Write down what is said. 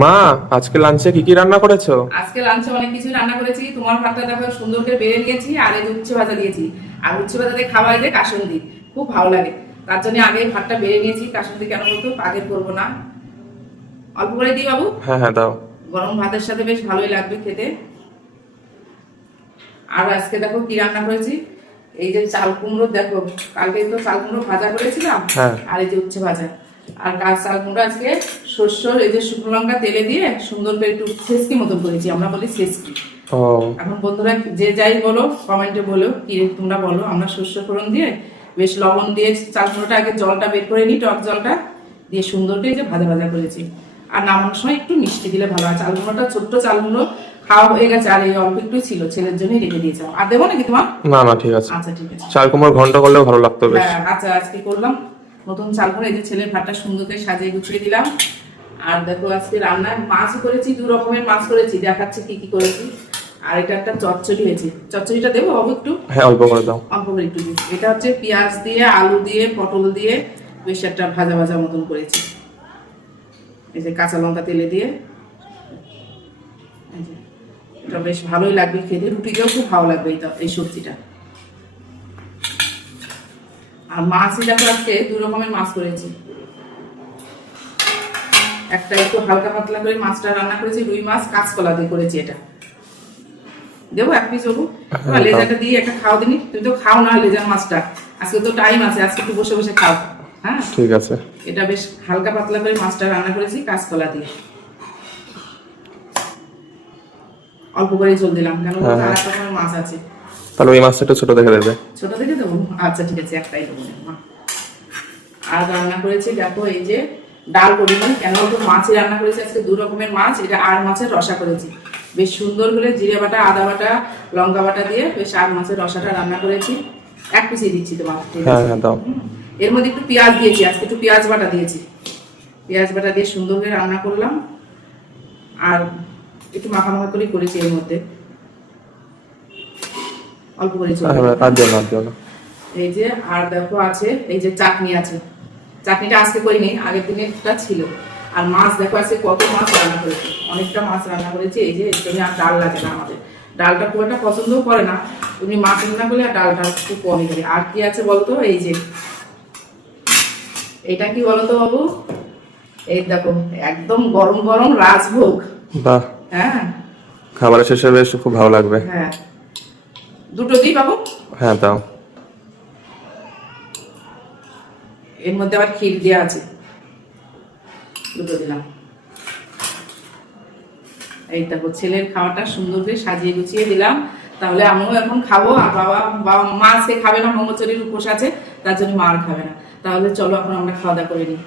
মা, আজকে লাঞ্চে কি কি রান্না করেছো? আজকে লাঞ্চে অনেক কিছু রান্না করেছি। তোমার ভাতটা দেখো সুন্দর করে বেড়ে নিয়েছি, আর এই যে উচ্ছে ভাজা দিয়েছি। আর উচ্ছে ভাজা দিয়ে খাওয়া যায় কাসুন্দি, খুব ভালো লাগে। তার জন্য আগে ভাতটা বেড়ে নিয়েছি। কাসুন্দি কেন বলতো, আগে করবো না, অল্প করে দিই বাবু। হ্যাঁ হ্যাঁ, দাও। গরম ভাতের সাথে বেশ ভালোই লাগবে খেতে। আর আজকে দেখো কি রান্না করেছি, এই যে চাল কুমড়ো দেখো, কালকে তো চাল কুমড়ো ভাজা করেছিলাম। হ্যাঁ। আর এই যে উচ্ছে ভাজা, আর চাল কুমড়ো আজকে শস্যর এই যে শুকনো লঙ্কা তেলে দিয়ে সুন্দর করে একটু ছেসকি মতন করেছি, আমরা বলি ছেসকি। ও, এখন বন্ধুরা যে যাই বলো কমেন্টে বলো, কি তোমরা বলো। আমরা শস্য ফোড়ন দিয়ে বেশ লবণ দিয়ে চাল কুমড়োটা আগে জলটা বের করে নিই, টক জলটা দিয়ে সুন্দর করে যে ভাজা ভাজা করেছি। আর নামানোর সময় একটু মিষ্টি দিলে ভালো হয়। চাল কুমড়োটা ছোট্ট চাল কুমড়ো খাওয়া হয়ে গেছে, আর এই অল্প একটু ছিল, ছেলের জন্যই রেখে দিয়েছে। আর দেবো নাকি তোমার? না না, ঠিক আছে। আচ্ছা ঠিক আছে। চাল কুমড়োর ঘন্ট করলেও ভালো লাগতো বেশ। হ্যাঁ আচ্ছা, আজকে করলাম নতুন চাল কুমড়ো। এই যে ছেলের ভাতটা সুন্দর করে সাজিয়ে গুছিয়ে দিলাম। আর দেখো আজকে রান্নায় মাছ করেছি, 2 রকমের মাছ করেছি, দেখাচ্ছি কি কি করেছি। আর এটা একটা চচ্চড়ি হয়েছে। চচ্চড়িটা দেবো বাবু একটু? হ্যাঁ, অল্প করে দাও। অল্প করে একটু দিই। এটা হচ্ছে পেঁয়াজ দিয়ে, আলু দিয়ে, পটল দিয়ে বেশ একটা ভাজা ভাজা মতন করেছি। এই যে কাঁচা লঙ্কা তেলে দিয়ে, এই যে এটা বেশ ভালোই লাগবে খেতে, রুটিতেও খুব ভালো লাগবে এই সবজিটা। আর মাছ দেখো আজকে 2 রকমের মাছ করেছি। একটা একটু হালকা পাতলা করে মাছটা রান্না করেছি, রুই মাছ কাঁচকলা দিয়ে করেছি। এটা দেবো 1 পিস হবু? লেজারটা দিয়ে একটা খাও দিনি, তুমি তো খাও না লেজার মাছটা। আজকে তো টাইম আছে, আজকে একটু বসে বসে খাও। হ্যাঁ ঠিক আছে। এটা বেশ হালকা পাতলা করে মাছটা রান্না করেছি কাঁচকলা দিয়ে। অল্প করে ঝোল দিলাম, কেন বলতো আর একটা রকমের মাছ আছে। তাহলে ওই মাছটা একটু ছোট দেখে দেবে। ছোট থেকে দেবো? আচ্ছা ঠিক আছে, একটাই দেবো। আর রান্না করেছি দেখো এই যে ডাল করিনি, কেন বলতো মাছই রান্না করেছি আজকে 2 রকমের মাছ। এটা আর মাছের রসা করেছি, বেশ সুন্দর করে জিরে বাটা, আদা বাটা, লঙ্কা বাটা দিয়ে বেশ আর মাছের রসাটা রান্না করেছি। 1 পিসই দিচ্ছি তোমার। হ্যাঁ হ্যাঁ, দাও। এর মধ্যে একটু পেঁয়াজ দিয়েছি, আজকে একটু পেঁয়াজ বাটা দিয়েছি। পেঁয়াজ বাটা দিয়ে সুন্দর করে রান্না করলাম। আর একটু মাখা মাখা করে করেছি এর মধ্যে, অল্প করে আর দিও না, আর দিও না। এই যে আর দেখো আছে এই যে চাটনি আছে। চাটনিটা আজকে করিনি, আগের দিনেরটা ছিল। আর মাছ দেখো আজকে কত মাছ রান্না করেছি, অনেকটা মাছ রান্না করেছি। এই যে এর জন্য আর ডাল লাগে না আমাদের, ডালটা খুব একটা পছন্দও করে না। তুমি মাছ রান্না করলে আর ডালটা খুব কমই করে। আর কি আছে বলতো, এই যে এটা কি বলতো বাবু, এই দেখো একদম গরম গরম রাজভোগ। বাহ, হ্যাঁ খাবারের শেষে বেশ খুব ভালো লাগবে। হ্যাঁ, 2টো দিই বাবু? হ্যাঁ, দাও। এর মধ্যে আবার ক্ষীর দেওয়া আছে, 2টো দিলাম। এই দেখো ছেলের খাওয়াটা সুন্দর করে সাজিয়ে গুছিয়ে দিলাম। তাহলে আমিও এখন খাবো, আর বাবা মা আজকে খাবে না, ব্রহ্মচারীর উপোস আছে, তার জন্য মা আর খাবে না। তাহলে চলো এখন আমরা খাওয়া দাওয়া করে নিই।